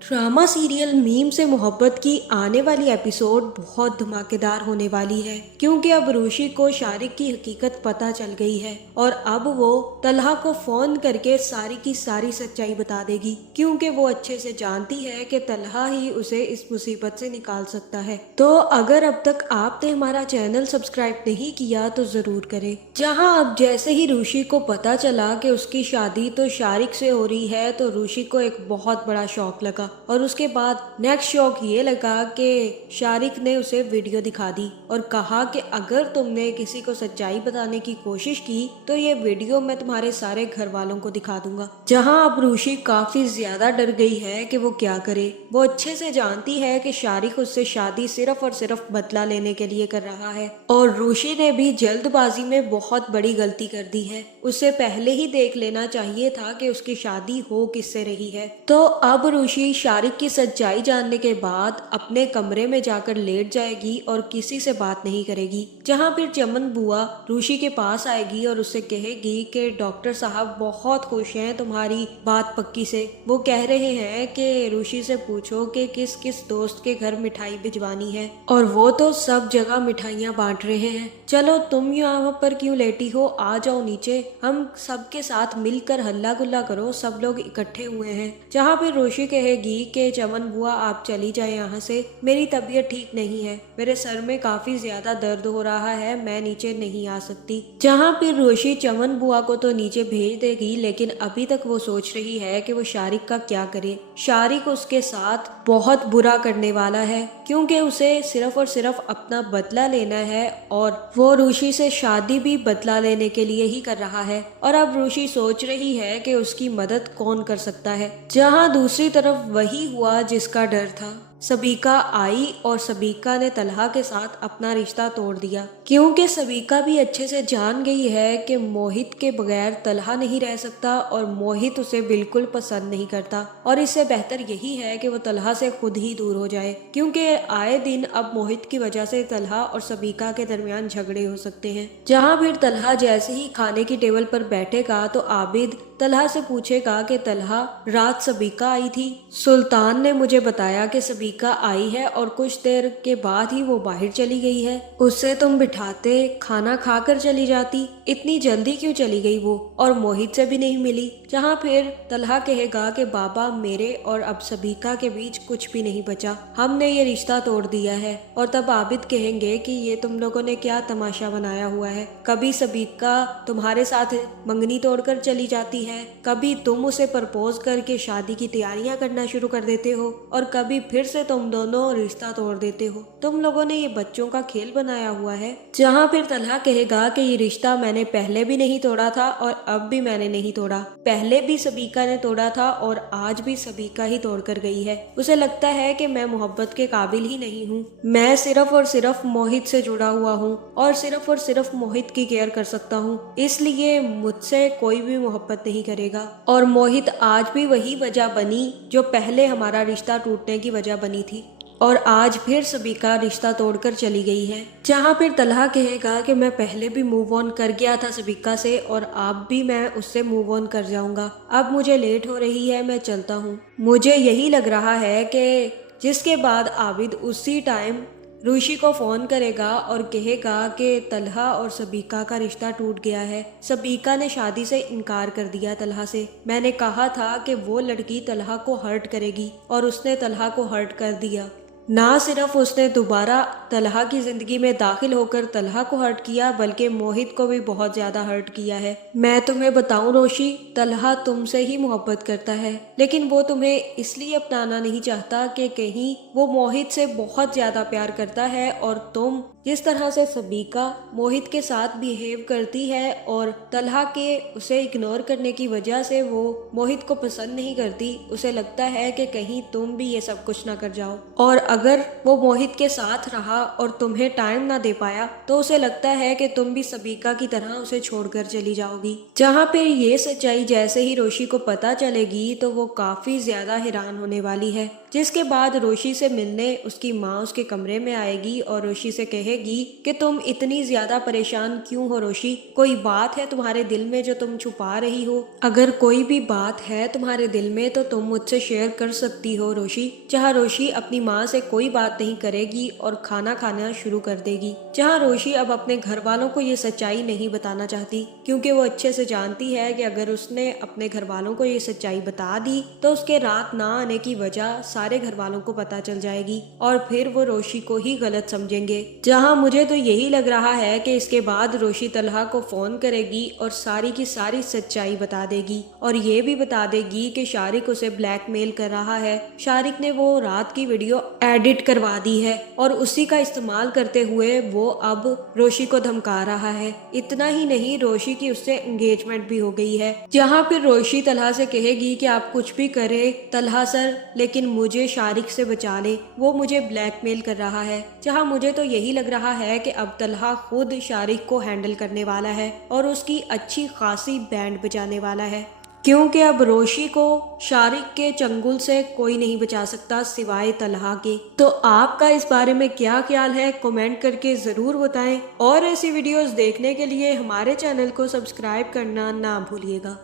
Drama serial meme से मोहब्बत की आने वाली एपिसोड बहुत धमाकेदार होने वाली है, क्योंकि अब रूशी को शारिक की हकीकत पता चल गई है और अब वो तलहा को फोन करके सारी की सारी सच्चाई बता देगी, क्योंकि वो अच्छे से जानती है कि तलहा ही उसे इस मुसीबत से निकाल सकता है। तो अगर अब तक आपने हमारा चैनल सब्सक्राइब नहीं किया तो जरूर करें। जहां अब जैसे ही रूशी को पता चला कि उसकी शादी तो शारिक से हो रही है, तो रूशी को एक बहुत बड़ा शौक लगा और उसके बाद नेक्स्ट शौक ये लगा कि शारिक ने उसे वीडियो दिखा दी और कहा कि अगर तुमने किसी को सच्चाई बताने की कोशिश की तो ये वीडियो मैं तुम्हारे सारे घर वालों को दिखा दूंगा। जहां अब रूशी काफी ज्यादा डर गई है कि वो क्या करे। वो अच्छे से जानती है कि शारिक उससे शादी सिर्फ और सिर्फ बदला लेने के लिए कर रहा है और रूशी ने भी जल्दबाजी में बहुत बड़ी गलती कर दी है। उसे पहले ही देख लेना चाहिए था कि उसकी शादी हो किससे रही है। तो अब रूशी शारिक की सच्चाई जानने के बाद अपने कमरे में जाकर लेट जाएगी और किसी से बात नहीं करेगी। जहां फिर चमन बुआ रूशी के पास आएगी और उससे कहेगी कि डॉक्टर साहब बहुत खुश हैं तुम्हारी बात पक्की से। वो कह रहे हैं कि रूशी से पूछो कि किस किस दोस्त के घर मिठाई भिजवानी है और वो तो सब जगह मिठाइयाँ बांट रहे हैं। चलो तुम यहाँ पर क्यों लेटी हो, आ जाओ नीचे, हम सबके साथ मिलकर हल्ला गुल्ला करो, सब लोग इकट्ठे हुए हैं। जहाँ पे रूशी कहेगी कि चमन बुआ आप चली जाए यहाँ से, मेरी तबीयत ठीक नहीं है, मेरे सर में काफी ज्यादा दर्द हो रहा है, मैं नीचे नहीं आ सकती। जहाँ पे रूशी चमन बुआ को तो नीचे भेज देगी, लेकिन अभी तक वो सोच रही है कि वो शारिक का क्या करे। शारिक उसके साथ बहुत बुरा करने वाला है, क्योंकि उसे सिर्फ और सिर्फ अपना बदला लेना है और वो रूशी से शादी भी बदला लेने के लिए ही कर रहा है। और अब रूशी सोच रही है कि उसकी मदद कौन कर सकता है। जहां दूसरी तरफ वही हुआ जिसका डर था। सबीका आई और सबीका ने तलहा के साथ अपना रिश्ता तोड़ दिया, क्योंकि सबीका भी अच्छे से जान गई है कि मोहित के बगैर तलहा नहीं रह सकता और मोहित उसे बिल्कुल पसंद नहीं करता और इससे बेहतर यही है कि वो तलहा से खुद ही दूर हो जाए, क्योंकि आए दिन अब मोहित की वजह से तलहा और सबीका के दरमियान झगड़े हो सकते हैं। जहाँ फिर तलहा जैसे ही खाने की टेबल पर बैठेगा तो आबिद तलहा से पूछेगा कि तलहा रात सबीका आई थी, सुल्तान ने मुझे बताया कि सबीका आई है और कुछ देर के बाद ही वो बाहर चली गई है, उससे तुम बिठाते खाना खाकर चली जाती, इतनी जल्दी क्यों चली गई वो, और मोहित से भी नहीं मिली। जहाँ फिर तलहा कहेगा कि बाबा मेरे और अब सबीका के बीच कुछ भी नहीं बचा, हमने ये रिश्ता तोड़ दिया है। और तब आबिद कहेंगे कि ये तुम लोगों ने क्या तमाशा बनाया हुआ है, कभी सबीका तुम्हारे साथ मंगनी तोड़कर चली जाती है, कभी तुम उसे प्रपोज करके शादी की तैयारियां करना शुरू कर देते हो और कभी फिर से तुम दोनों रिश्ता तोड़ देते हो। तुम लोगों ने ये बच्चों का खेल बनाया हुआ है। जहाँ फिर तलहा कहेगा कि ये रिश्ता मैंने पहले भी नहीं तोड़ा था और अब भी मैंने नहीं तोड़ा, पहले भी सबीका ने तोड़ा था और आज भी सबीका ही तोड़ कर गई है। उसे लगता है कि मैं मोहब्बत के काबिल ही नहीं हूँ, मैं सिर्फ और सिर्फ मोहित से जुड़ा हुआ हूँ और सिर्फ मोहित की केयर कर सकता हूँ, इसलिए मुझसे कोई भी मोहब्बत नहीं करेगा। और मोहित आज भी वही वजह बनी जो पहले हमारा रिश्ता टूटने की वजह बनी थी और आज फिर सबीका रिश्ता तोड़कर चली गई है। जहाँ फिर तलहा कहेगा कि मैं पहले भी मूव ऑन कर गया था सबीका से और अब भी मैं उससे मूव ऑन कर जाऊंगा, अब मुझे लेट हो रही है, मैं चलता हूँ। मुझे यही लग रहा है कि जिसके बाद आबिद उसी टाइम रूशी को फोन करेगा और कहेगा कि तलहा और सबीका का रिश्ता टूट गया है, सबीका ने शादी से इनकार कर दिया तलहा से, मैंने कहा था कि वो लड़की तलहा को हर्ट करेगी और उसने तलहा को हर्ट कर दिया। ना सिर्फ उसने दोबारा तलहा की जिंदगी में दाखिल होकर तलहा को हर्ट किया, बल्कि मोहित को भी बहुत ज्यादा हर्ट किया है। मैं तुम्हें बताऊं रोशी, तलहा तुमसे ही मोहब्बत करता है, लेकिन वो तुम्हें इसलिए अपनाना नहीं चाहता कि कहीं वो मोहित से बहुत ज्यादा प्यार करता है और तुम जिस तरह से सबीका मोहित के साथ बिहेव करती है और तलहा के उसे इग्नोर करने की वजह से वो मोहित को पसंद नहीं करती, उसे लगता है कि कहीं तुम भी ये सब कुछ ना कर जाओ। और अगर वो मोहित के साथ रहा और तुम्हें टाइम ना दे पाया तो उसे लगता है कि तुम भी सबिका की तरह उसे छोड़कर चली जाओगी। जहाँ पे ये सच्चाई जैसे ही रोशी को पता चलेगी तो वो काफी ज्यादा हैरान होने वाली है। जिसके बाद रोशी से मिलने उसकी माँ उसके कमरे में आएगी और रोशी से कहेगी कि तुम इतनी ज्यादा परेशान क्यों हो रोशी, कोई बात है तुम्हारे दिल में जो तुम छुपा रही हो? अगर कोई भी बात है तुम्हारे दिल में तो तुम मुझसे शेयर कर सकती हो रोशी। जहाँ रोशी अपनी माँ से कोई बात नहीं करेगी और खाना खाना शुरू कर देगी। जहाँ रोशी अब अपने घर वालों को ये सच्चाई नहीं बताना चाहती क्योंकि वो अच्छे से जानती है कि अगर उसने अपने घर वालों को ये सच्चाई बता दी तो उसके रात ना आने की वजह सारे घर वालों को पता चल जाएगी और फिर वो रोशी को ही गलत समझेंगे। जहाँ मुझे तो यही लग रहा है कि इसके बाद रोशी तलहा को फोन करेगी और सारी की सारी सच्चाई बता देगी और ये भी बता देगी कि शारिक उसे ब्लैकमेल कर रहा है। शारिक ने वो रात की वीडियो एडिट करवा दी है और उसी का इस्तेमाल करते हुए वो अब रोशी को धमका रहा है। इतना ही नहीं, रोशी की उससे एंगेजमेंट भी हो गई है। जहाँ फिर रोशी तलहा से कहेगी कि आप कुछ भी करे तलहा सर, लेकिन मुझे शारिक से बचा ले, वो मुझे ब्लैकमेल कर रहा है। जहाँ मुझे तो यही लग रहा है कि अब तलहा खुद शारिक को हैंडल करने वाला है और उसकी अच्छी खासी बैंड बजाने वाला है क्योंकि अब रोशी को शारिक के चंगुल से कोई नहीं बचा सकता सिवाय तलहा के। तो आपका इस बारे में क्या ख्याल है, कमेंट करके जरूर बताएं और ऐसी वीडियोस देखने के लिए हमारे चैनल को सब्सक्राइब करना ना भूलिएगा।